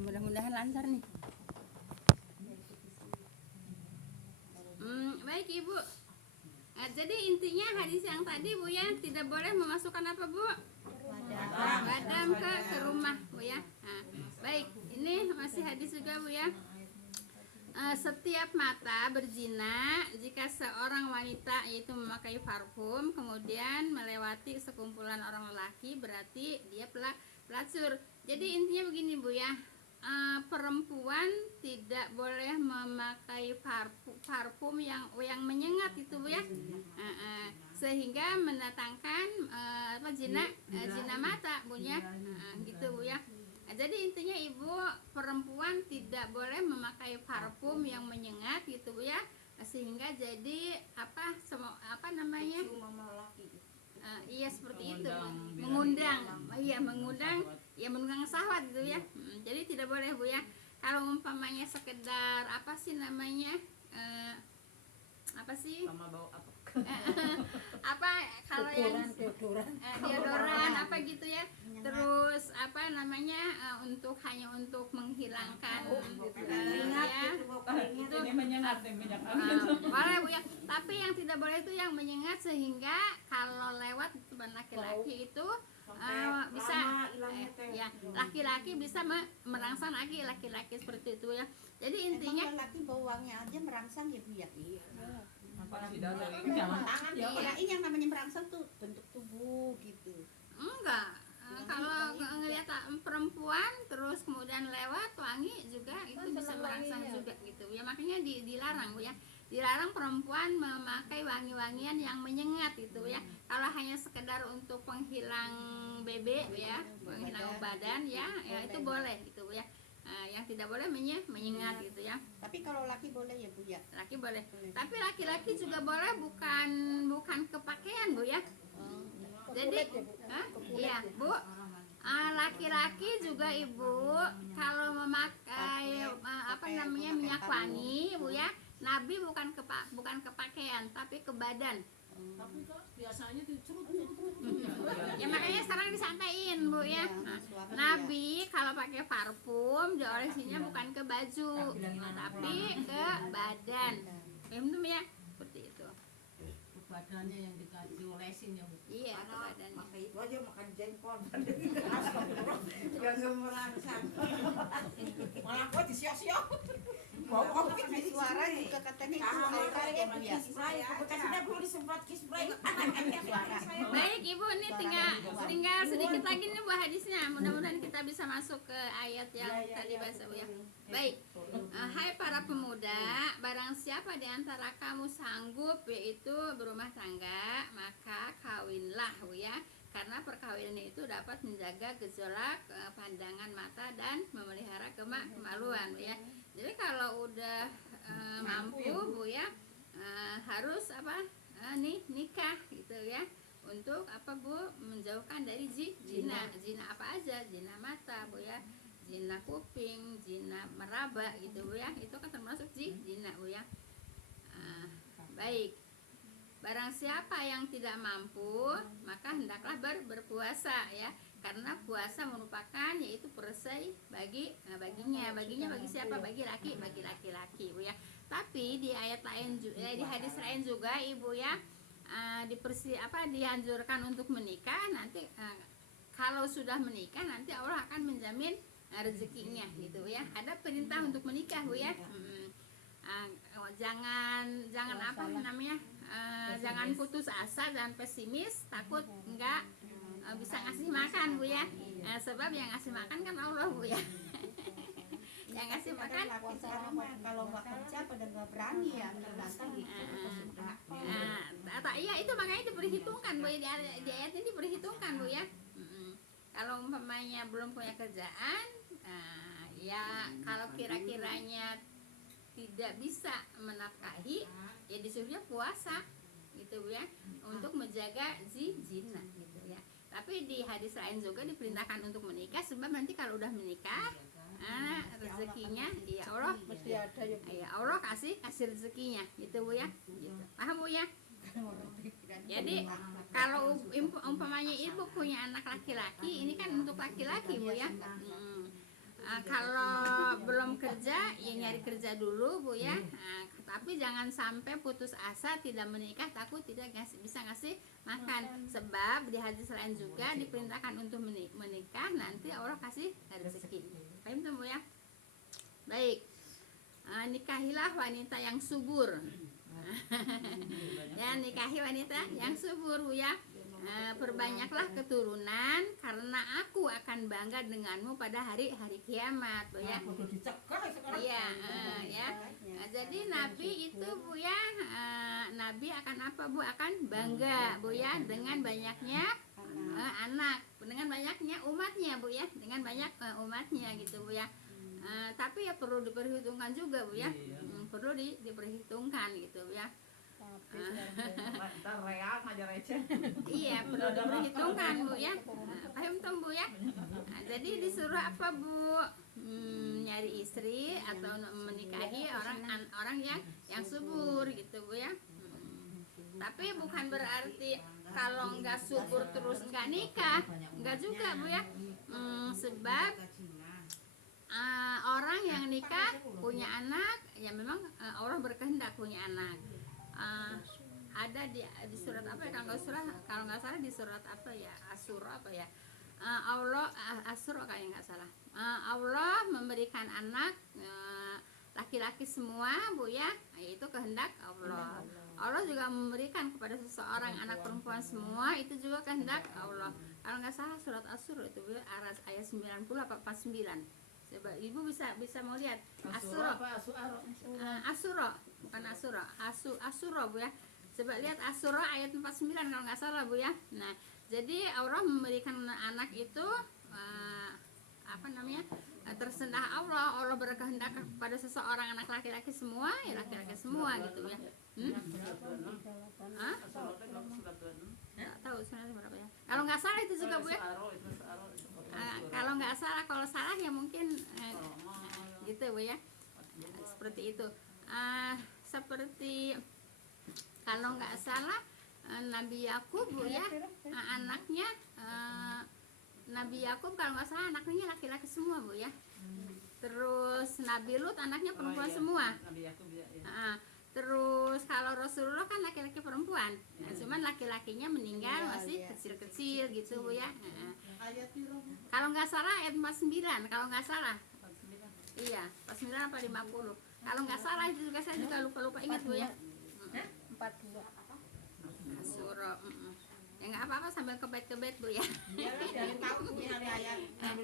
mudah-mudahan lancar nih. Baik Ibu. Jadi intinya hadis yang tadi Bu ya, tidak boleh memasukkan apa Bu? Badam ke rumah Bu ya. Nah, baik, ini masih hadis juga Bu ya. Setiap mata berzina jika seorang wanita yaitu memakai parfum kemudian melewati sekumpulan orang lelaki, berarti dia pelacur. Jadi intinya begini Bu ya, perempuan tidak boleh memakai parfum yang menyengat itu Bu ya, sehingga mendatangkan zina mata Bu ya, gitu Bu ya. Jadi intinya Ibu, perempuan tidak boleh memakai parfum yang menyengat gitu Bu ya, sehingga jadi apa namanya? Iya seperti itu, mengundang syahwat gitu ya. Jadi tidak boleh Bu ya. Kalau umpamanya sekedar apa sih namanya? Apa sih? Sama bau apa? Apa kalau yang deodoran apa gitu ya, terus apa namanya hanya untuk menghilangkan Itu menyengat minyak boleh Bu ya, tapi yang tidak boleh itu yang menyengat sehingga kalau lewat teman laki-laki itu bisa ya laki-laki bisa merangsang laki-laki seperti itu ya. Jadi intinya laki bau wangi aja merangsang ya Bu ya. Tangan ya. Kirain yang namanya merangsang tuh bentuk tubuh gitu. Enggak. Kalau ngelihat perempuan terus kemudian lewat wangi juga itu bisa merangsang juga gitu ya. Makanya dilarang Bu ya. Dilarang perempuan memakai wangi-wangian yang menyengat gitu ya. Kalau hanya sekedar untuk penghilang BB ya, penghilang badan ya itu boleh gitu Bu ya. Yang tidak boleh menyengat gitu ya. Tapi kalau laki boleh ya Bu ya? Laki boleh. Tapi laki-laki juga boleh, bukan ke pakaian Bu ya. Jadi iya Bu, laki-laki juga Ibu kalau memakai minyak wangi Bu ya, Nabi bukan ke pakaian tapi ke badan. Tapi kok biasanya dicurut. Ya makanya sekarang disampaikan Bu ya. Nabi kalau pakai parfum diolesinya bukan ke baju tapi ke badan. Betul ya? Seperti itu. Badannya yang diolesin ya Bu. Iya, ke badannya. Pakai itu aja makan jengkol. Yang merangsang. Malah kok disiok-siok. Mau suara juga katanya itu aurat ya Bu ya. Bekasnya belum disemprot spray. Baik Ibu, ini tinggal sedikit lagi nih Bu hadisnya. Mudah-mudahan kita bisa masuk ke ayat yang tadi bahasa Bu ya. Baik, hai para pemuda, barang siapa di antara kamu sanggup yaitu berumah tangga, maka kawinlah Bu ya. Karena perkawinan itu dapat menjaga gejolak pandangan mata dan memelihara kemaluan Bu ya. Jadi kalau udah mampu Bu ya, harus nikah gitu ya, untuk apa Bu, menjauhkan dari zina apa aja, zina mata Bu ya, zina kuping, zina meraba gitu Bu ya, itu kan termasuk zina Bu ya. Baik, barang siapa yang tidak mampu maka hendaklah berpuasa ya, karena puasa merupakan yaitu perisai baginya bagi siapa, bagi laki-laki Bu ya. Tapi di ayat lain di hadis lain juga Ibu ya, dianjurkan untuk menikah. Nanti kalau sudah menikah nanti Allah akan menjamin rezekinya gitu ya. Ada perintah untuk menikah Bu ya. Jangan apa namanya, jangan putus asa dan pesimis, takut enggak bisa ngasih makan Bu ya. Sebab yang ngasih makan kan Allah Bu ya. Yang ngasih makan kalau nggak kerja pada nggak berani ya meninggalkan gitu. Iya itu makanya diperhitungkan Bu ya, di ayat ini diperhitungkan Bu ya. Kalau umpamanya belum punya kerjaan, ya kalau kira-kiranya tidak bisa menafkahi, ya disuruhnya puasa gitu Bu ya, untuk menjaga zina gitu ya. Tapi di hadis lain juga diperintahkan untuk menikah, sebab nanti kalau udah menikah rezekinya ya Allah kasih rezekinya gitu Bu ya, gitu. Paham Bu ya? Jadi kalau umpamanya Ibu punya anak laki-laki, ini kan untuk laki-laki Bu ya. Kalau kerja, ya nyari kerja dulu Bu ya. Nah, tapi jangan sampai putus asa tidak menikah, takut tidak bisa ngasih makan. Sebab di hadis lain juga diperintahkan untuk menikah, nanti Allah kasih rezeki. Paham tuh Bu ya? Baik. Nikahilah wanita yang subur. Ya, nikahi wanita yang subur Bu ya. Perbanyaklah keturunan karena aku akan bangga denganmu pada hari kiamat Bu ya. Kudu dicegah sekarang. Iya, ya. Jadi Nabi itu Bu ya, Nabi akan apa Bu? Akan bangga Bu ya dengan banyaknya anak, dengan banyaknya umatnya Bu ya, dengan banyak umatnya gitu Bu ya. Tapi ya perlu diperhitungkan juga Bu ya. Perlu diperhitungkan gitu Bu ya. Ntar reak aja receh. Iya, perlu diperhitungkan Bu ya. Paham tuh Bu ya. Jadi disuruh apa Bu? Nyari istri atau menikahi orang yang subur gitu Bu ya. Tapi bukan berarti kalau nggak subur terus nggak nikah, nggak juga Bu ya. Sebab orang yang nikah punya anak, ya memang Allah berkehendak punya anak. Ada di surat apa ya, kalau nggak salah di surat apa ya, Asyura apa ya, Allah Asyura kayak nggak salah, Allah memberikan anak laki-laki semua Bu ya, itu kehendak Allah. Allah juga memberikan kepada seseorang anak perempuan semua, itu juga kehendak Allah. Kalau nggak salah surat Asyura itu Bu, ayat 90 apa 49. Coba Ibu bisa mau lihat Asyura apa Asyura bukan Asyura, Asyura Bu ya. Coba lihat Asyura ayat 49 kalau nggak salah Bu ya. Nah, jadi Allah memberikan anak itu apa namanya? Tersendah Allah berkehendak kepada seseorang anak laki-laki semua, ya laki-laki semua gitu ya. Nggak tahu sebenarnya berapa ya. Kalau nggak salah itu juga Bu ya. Kalau nggak salah, kalau salah ya mungkin gitu Bu ya. Seperti itu. Seperti kalau nggak salah Nabi Yakub Bu ya, anaknya Nabi Yakub kalau nggak salah anaknya laki-laki semua Bu ya. Terus Nabi Lut anaknya perempuan semua. Terus kalau Rasulullah kan laki-laki perempuan, cuman laki-lakinya meninggal masih kecil-kecil gitu Bu ya. Kalau nggak salah ayat 49, kalau nggak salah. Iya, 49 apa 50. Kalau nggak salah itu juga saya juga lupa ingat Bu ya. 40 Surah. Ya nggak apa-apa sambil kebet-kebet Bu ya.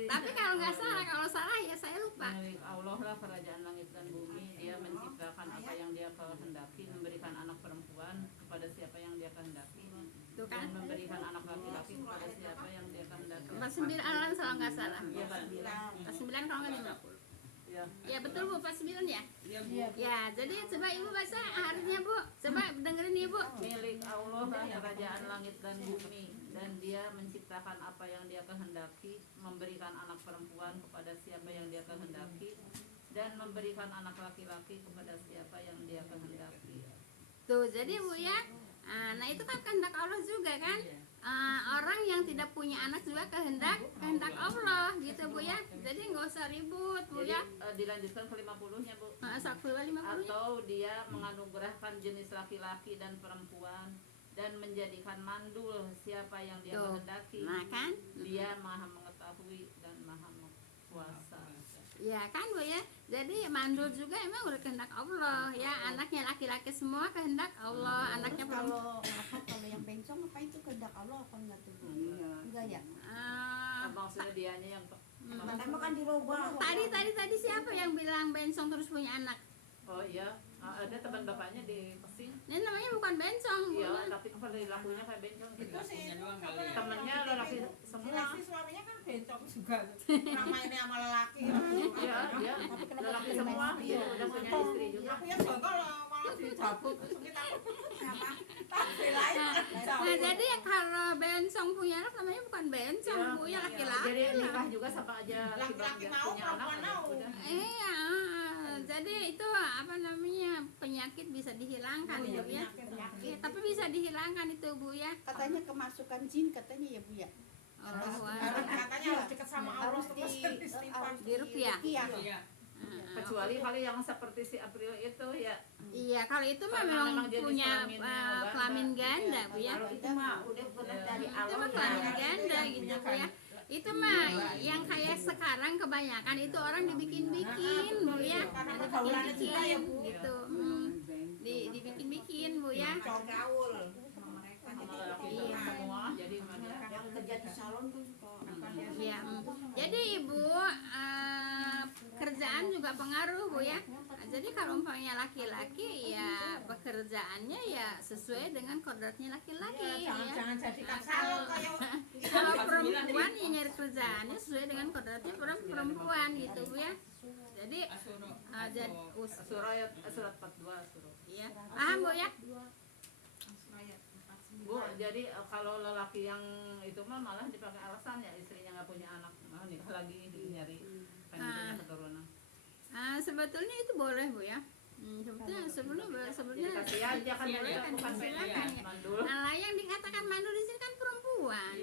Tapi kalau nggak salah, kalau salah ya saya lupa. Milik Allah lah kerajaan langit dan bumi. Dia menciptakan apa yang Dia kehendaki, memberikan anak perempuan kepada siapa yang Dia kehendaki, Tuh kan. dan memberikan anak laki-laki kepada siapa yang Dia kehendaki. 49 kalau nggak salah. Iya, Pak. 49 kalau nggak 50. Ya. Ya betul Bu, 49 ya. Ya, jadi coba Ibu baca harinya Bu. Coba dengerin Ibu. Milik Allah lah kerajaan langit dan bumi, dan Dia menciptakan apa yang Dia kehendaki, memberikan anak perempuan kepada siapa yang Dia kehendaki, dan memberikan anak laki-laki kepada siapa yang Dia kehendaki. Tuh, jadi Bu ya. Nah, itu kan kehendak Allah juga kan. Orang yang tidak punya anak juga kehendak Allah gitu Bu ya. Jadi nggak usah ribut Bu Jadi ya. dilanjutkan ke 50-nya Bu. Sakti 50 Atau Dia menganugerahkan jenis laki-laki dan perempuan, dan menjadikan mandul siapa yang Dia Tuh. kehendaki. Nah kan. Dia Maha mengetahui dan Maha kuasa. Ya kan Bu ya. Jadi mandul juga emang udah kehendak Allah ya. Anaknya laki-laki semua kehendak Allah, anaknya perempuan. Kalau yang bencong apa itu kehendak Allah apa enggak tuh? Enggak ya? Maksudnya dianya yang Pertama kan dirubah. Tadi siapa yang bilang bencong terus punya anak? oh iya, ada teman bapaknya di Pesing. Ini namanya bukan bencong Bu. Iya, tapi perilakunya kayak bencong. Itu sih Temennya lelaki semua. Si suaminya kan bencong juga. Nama ini sama lelaki. Iya, dia lelaki semua. Dia udah punya istri juga. Aku yang gagal malah dicabut terus kita sama. Tapi lain. Nah jadi ya kalau bencong punya anak namanya bukan bencong Bu ya, laki-laki Jadi lah. nikah juga sama aja Laki-laki mau, punya anak. perempuan mau. Udah. Iya, jadi itu apa namanya, penyakit bisa dihilangkan Bu ya. Iya, tapi bisa dihilangkan itu Bu ya. Katanya kemasukan jin katanya ya Bu ya. Oh, Katanya harus dekat sama Allah terus harus istighfar. di rupiah. Iya. Kecuali kali yang seperti si April itu ya. Iya, kalau itu mah Karena memang memang jenis punya kelaminnya kelamin ganda, Bu ya. Kalau itu mah udah benar dari Itu awal mah ya. kelamin ganda gitu, Bu ya. Itu mah yang kayak sekarang kebanyakan itu orang dibikin-bikin, Bu ya. Karena Ada pergaulannya juga ya, bikin-bikin Bu. gitu. Dibikin-bikin, Bu ya. Cowok gaul sama mereka Sama jadi laki Iya. semua jadi mana yang kerja di salon tuh suka Iya. Jadi Ibu, kerjaan juga pengaruh, Bu ya. Jadi kalau umpamanya laki-laki ya pekerjaannya ya sesuai dengan kodratnya laki-laki ya. jangan jadi Nah, salon kalau kayak kalau perempuan ya nyari kerjaannya sesuai dengan kodratnya perempuan gitu, Bu ya. Jadi surat 42 suruh. iya. Paham, Bu ya? Bu, jadi kalau lelaki yang itu mah malah dipakai alasan ya istrinya nggak punya anak, malah nikah lagi nyari pengen punya keturunan. Sebetulnya itu boleh, Bu ya. Sebenarnya Jadi kasih aja kan boleh dia kan, bukan silakan pengen ya. mandul. Nah, yang dikatakan mandul di sini kan perempuan.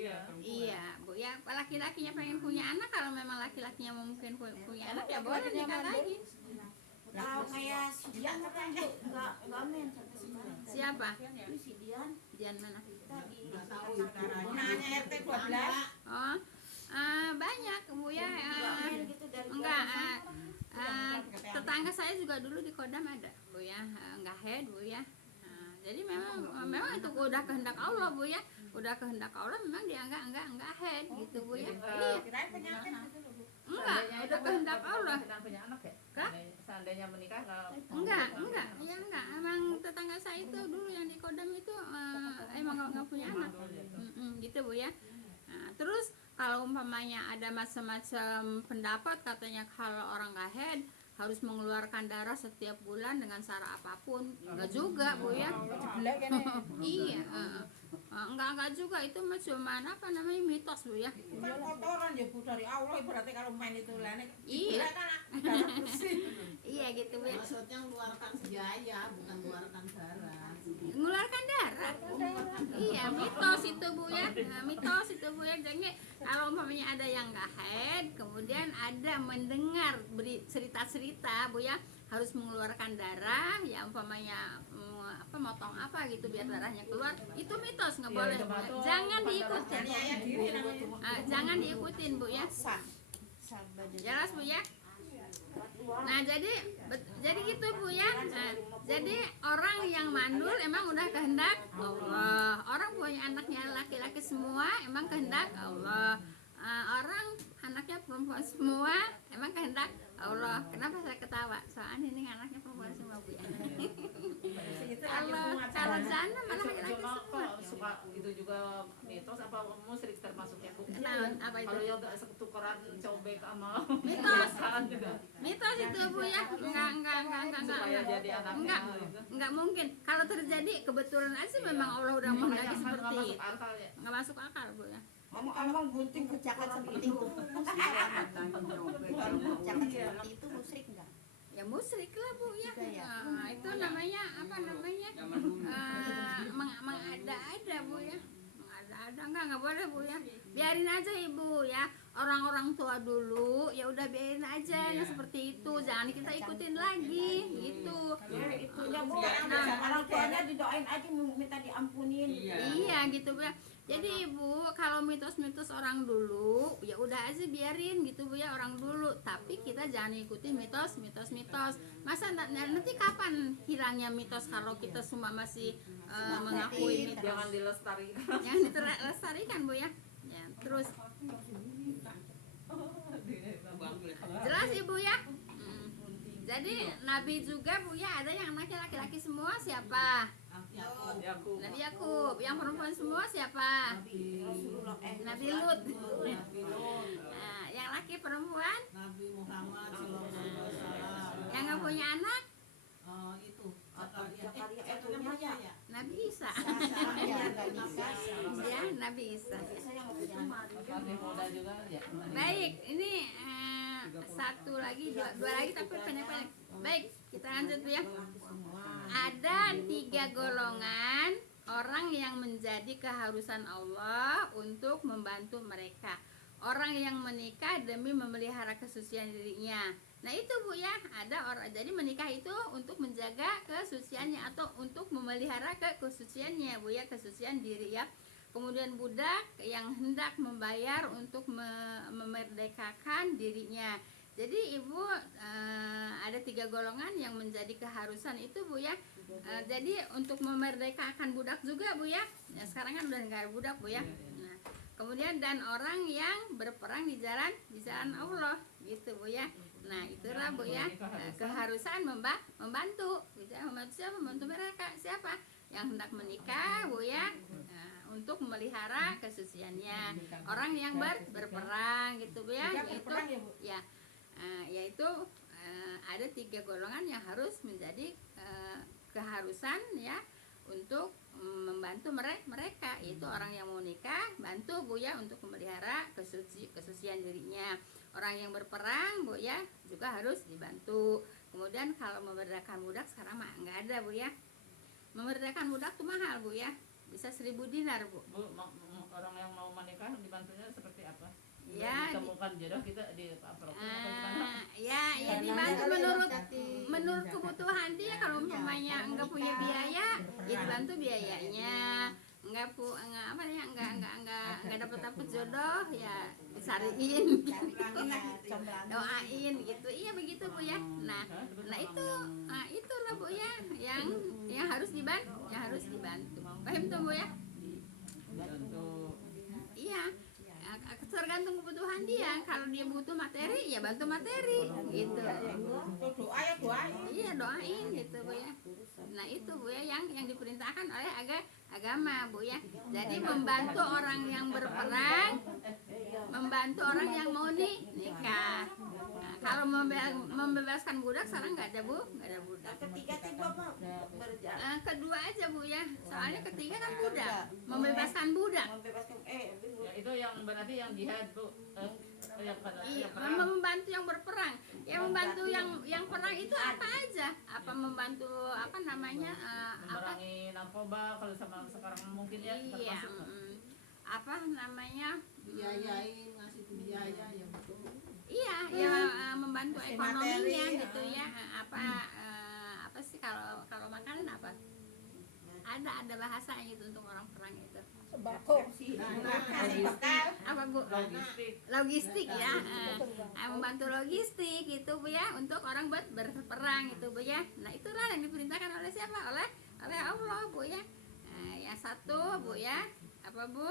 Iya, Bu ya. Laki-lakinya pengen punya anak, kalau memang laki-lakinya mungkin punya anak ya boleh nikah lagi. tahu kayak si Dian kan enggak men sampai sekarang. Siapa? Itu si Dian Dian mana? tadi nanya RT 12 Oh, banyak, Bu ya. gitu dari Enggak, tetangga saya juga dulu di Kodam ada, Bu ya. Enggak head, Bu ya. Jadi memang itu udah kehendak Allah, Bu ya. Udah kehendak Allah memang dia enggak head gitu, Bu ya. Iya. kirain penyakit gitu loh, Bu. Enggak, udah kehendak Allah. Sedang punya anak ya? Hah? Seandainya menikah Enggak. Ya enggak. Emang tetangga saya itu dulu yang di Kodam itu emang enggak punya anak. Gitu, Bu ya. Nah, terus kalau umpamanya ada macam-macam pendapat katanya kalau orang nggak head harus mengeluarkan darah setiap bulan dengan cara apapun, enggak juga, Bu ya. Iya, enggak juga, itu mah cuman apa namanya mitos, Bu ya. Bukan kotoran ya Bu dari Allah, berarti kalau main itu lainnya Iya. kan darah bersih. Iya gitu, Bu ya. Maksudnya mengeluarkan biaya, bukan mengeluarkan darah. Mengeluarkan darah. Iya, mitos itu, Bu ya. Mitos itu, Bu ya. Jadi kalau umpamanya ada yang nggak head, kemudian ada mendengar cerita-cerita, Bu ya, harus mengeluarkan darah, ya umpamanya motong apa gitu biar darahnya keluar, itu mitos, nggak boleh, Bu ya. Jangan diikutin. Niaya diri namanya. Jangan diikutin, Bu ya. Jelas, Bu ya. Nah, jadi gitu, Bu ya. Nah, jadi orang yang mandul emang udah kehendak Allah. Orang punya anaknya laki-laki semua emang kehendak Allah. Orang anaknya perempuan semua emang kehendak Allah. Kenapa saya ketawa? Soalnya ini anaknya perempuan semua, Bu ya. Kalau jana malah laki-laki Cuma semua. kok suka itu juga mitos apa musyrik termasuknya Bu? Nah, apa itu? Kalau yang gak tukeran cobek sama Mitos. masakan juga Mitos itu, Bu ya. Enggak. supaya jadi anaknya gitu. Enggak mungkin. Kalau terjadi kebetulan aja memang Allah udah menghendaki Makanya kan seperti nggak masuk itu. akal ya. Enggak masuk akal, Bu ya. Emang gunting kerjakan seperti itu kerjakan seperti itu musyrik enggak? Ya musyrik lah, Bu ya. Juga ya. Itu namanya apa namanya? Mengada-ada, Bu ya. Mengada-ada enggak boleh, Bu ya. Biarin aja, Ibu ya. Orang-orang tua dulu ya udah biarin aja yang seperti itu. Jangan kita ikutin lagi gitu. Itunya Bu, orang tuanya didoain aja minta diampunin. Iya gitu, Bu ya. Jadi Ibu, kalau mitos-mitos orang dulu ya udah aja biarin gitu, Bu ya, orang dulu. Tapi kita jangan ikutin mitos. Masa nanti kapan hilangnya mitos kalau kita semua masih mengakui mitos? Jangan dilestarikan. Jangan dilestarikan, Bu ya. Ya, terus jelas, Ibu ya. Jadi Nabi juga, Bu ya, ada yang anaknya laki-laki semua siapa? Yakub. Nabi Yakub. Yang perempuan semua siapa? Nabi Lut. Nah, yang laki perempuan? Nabi Muhammad SAW. Yang nggak punya anak? Itu itu namanya ya. Nabi Isa. Ya, Nabi Isa. Masih muda juga ya. Baik, ini satu lagi, dua lagi tapi pendek-pendek. Baik, kita lanjut, Bu ya. Ada 3 golongan orang yang menjadi keharusan Allah untuk membantu mereka. orang yang menikah demi memelihara kesucian dirinya. Nah itu Bu ya, ada orang jadi menikah itu untuk menjaga kesuciannya atau untuk memelihara kesuciannya Bu ya, kesucian diri ya. Kemudian budak yang hendak membayar untuk memerdekakan dirinya. Jadi Ibu ada 3 golongan yang menjadi keharusan itu Bu ya. Jadi untuk memerdekakan budak juga Bu ya. Ya sekarang kan udah nggak ada budak Bu ya. Nah, kemudian dan orang yang berperang di jalan Allah gitu Bu ya. Nah itulah Bu ya, keharusan membantu bisa membantu siapa? Membantu mereka siapa yang hendak menikah Bu ya, untuk memelihara kesuciannya. Orang yang berperang gitu Bu ya, yaitu ada 3 golongan yang harus menjadi keharusan ya untuk membantu mereka, yaitu orang yang mau nikah bantu Bu ya untuk memelihara kesucian dirinya. Orang yang berperang Bu ya juga harus dibantu. Kemudian kalau memerdekakan budak sekarang mah nggak ada Bu ya. Memerdekakan budak tuh mahal Bu ya, bisa 1.000 dinar Bu. Orang yang mau menikah dibantunya seperti apa? Ya, ditemukan jodoh kita di ya dibantu menurut kebutuhan dia. Kalau umpamanya enggak punya biaya, ya dibantu biayanya. Enggak dapat jodoh ya disariin doain gitu. Iya begitu Bu ya. Nah itulah Bu ya yang harus dibantu. Paham tuh Bu ya? Iya. Tergantung kebutuhan dia. Kalau dia butuh materi ya bantu materi gitu. Doa ya doain. Iya doain gitu Bu ya. Nah itu Bu ya yang diperintahkan oleh agama Bu ya. Jadi membantu orang yang berperang, membantu orang yang mau nikah. Nah, kalau membebaskan budak sekarang nggak ada Bu, nggak ada budak. Ketiga tiba Pak berjalan. Kedua aja Bu ya. Soalnya ketiga kan budak, membebaskan budak. Membebaskan ya, itu yang berarti yang jihad Bu. Iya, membantu yang berperang. Yang membantu yang perang itu apa aja? Apa membantu apa namanya? Memerangi narkoba kalau sama sekarang mungkin ya Iya. termasuk. Apa namanya? biayain, ngasih biaya yang betul. Iya, ya membantu Kasih ekonominya materi, gitu ya. Apa sih kalau makanan apa? Ada bahasa gitu untuk orang perang itu. Kasih bekal. Apa Bu? Logistik ya. Membantu logistik gitu Bu ya untuk orang buat berperang itu Bu ya. Nah, itulah yang diperintahkan oleh siapa? Oleh Allah Bu ya. Yang satu Bu ya. Apa Bu?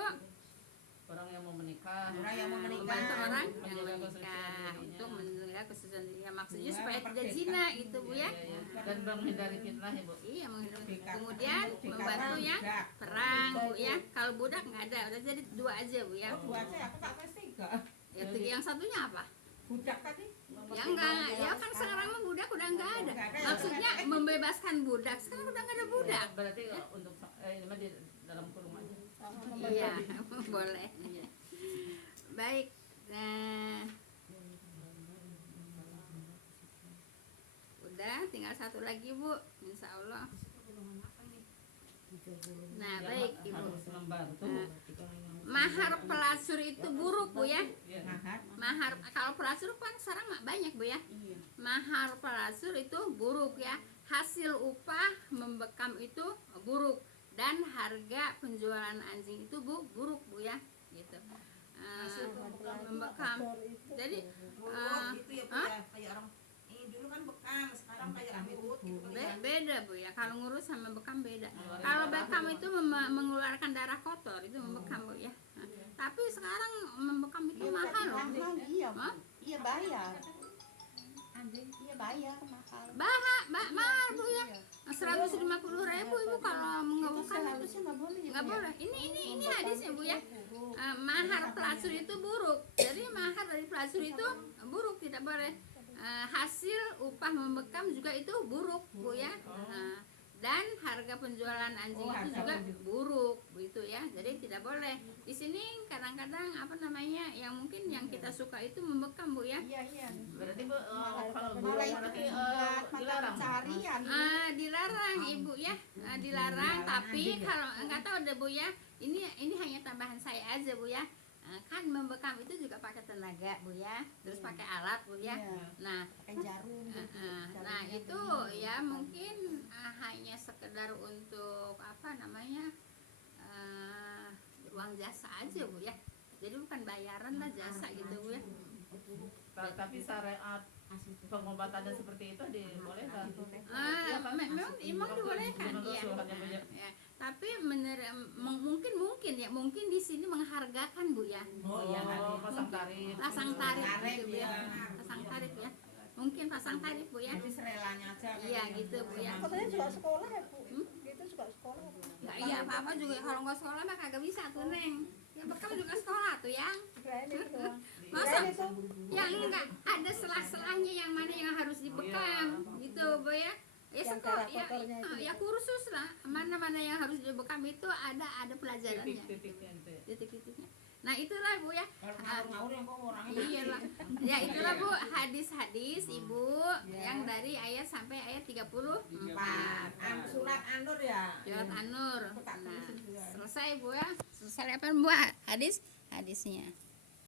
Orang yang mau menikah. Membantu orang yang Menjaga menikah kesucian untuk dirinya. menjaga kesucian dirinya. Maksudnya supaya tidak zina gitu Bu ya. Dan menghindari fitnah ya Bu. Iya, kemudian membantu yang perang Bu ya. Kalau budak nggak ada, udah jadi 2 aja Bu ya. Dua aja aku tak kasih 3. Yang satunya apa? Budak tadi. Ya enggak, ya kan sekarang mah budak udah nggak ada. Maksudnya membebaskan budak, sekarang udah nggak ada budak. Berarti untuk ini mah di dalam kurung aja. Iya, boleh. Baik. Nah, udah tinggal 1 lagi Bu, insya Allah. Nah, baik Ibu. Harus membantu. Mahar pelasur itu buruk Bu ya. Iya. Mahar kalau pelasur kan sekarang banyak Bu ya. Mahar pelasur itu buruk ya. Hasil upah membekam itu buruk dan harga penjualan anjing itu buruk Bu ya. Gitu. Membekam. Jadi Gitu ya Bu ya. Kayak orang ini dulu kan bekam, sekarang kayak amibut gitu ya. beda Bu ya. Kalau ngurus sama bekam beda. Kalau bekam itu mengeluarkan darah kotor itu membekam Bu ya. Nah, tapi sekarang membekam itu mahal loh. Iya, Hah? iya bayar. Iya bayar mahal. Mahal Bu ya. 150.000 Ibu kalau mengebukam itu. Harusnya nggak boleh. Nggak boleh. Ini hadisnya Bu ya. Mahar pelasur itu buruk. Jadi mahar dari pelasur itu buruk, tidak boleh. Hasil upah membekam juga itu buruk Bu ya. Dan harga penjualan anjing itu juga buruk begitu ya. Jadi tidak boleh. Di sini kadang-kadang apa namanya yang mungkin yang kita suka itu membekam Bu ya. Iya. Berarti Bu kalau Malah burung itu berarti buat mata dilarang. pencarian. Dilarang Ibu ya. Dilarang tapi kalau nggak tahu deh Bu ya. Ini hanya tambahan saya aja Bu ya. Kan membekam itu juga pakai tenaga Bu ya, terus pakai alat Bu ya. Iya. Nah, Pakai jarum gitu. nah itu ya mungkin hanya sekedar untuk apa namanya uang jasa aja Bu ya. Jadi bukan bayaran lah, jasa gitu Bu ya. Tapi syariat pengobatannya seperti itu dibolehkan. Memang dibolehkan ya. Ya. Tapi mungkin di sini menghargakan Bu ya. Oh iya Pasang tarif. Pasang tarif Tarif, gitu Bu ya. ya. Pasang tarif ya. Mungkin pasang tarif Bu ya. Jadi serelanya aja. Iya gitu Bu ya. Katanya juga sekolah ya Bu. Gitu juga sekolah. Ya iya apa juga kalau nggak sekolah mah kagak bisa tuh Neng. Ya bekam juga sekolah tuh yang. Kirain itu doang. Masa Kirain itu. yang enggak ada selah-selahnya yang mana yang harus dibekam gitu Bu ya. Ya Yang sekolah terakotornya itu. ya kursus lah. Mana-mana yang harus dibekam itu ada pelajarannya. Titik-titiknya itu ya. Titik-titiknya. Nah itulah Bu ya. Kalau ngawur-ngawur yang kok orangnya. Iya lah. Ya itulah Bu hadis-hadis Ibu yang dari ayat sampai ayat 34. Surat An-Nur ya. Surat An-Nur. Aku tak Nah, tulisin juga. selesai Bu ya. Selesai apa Bu hadisnya.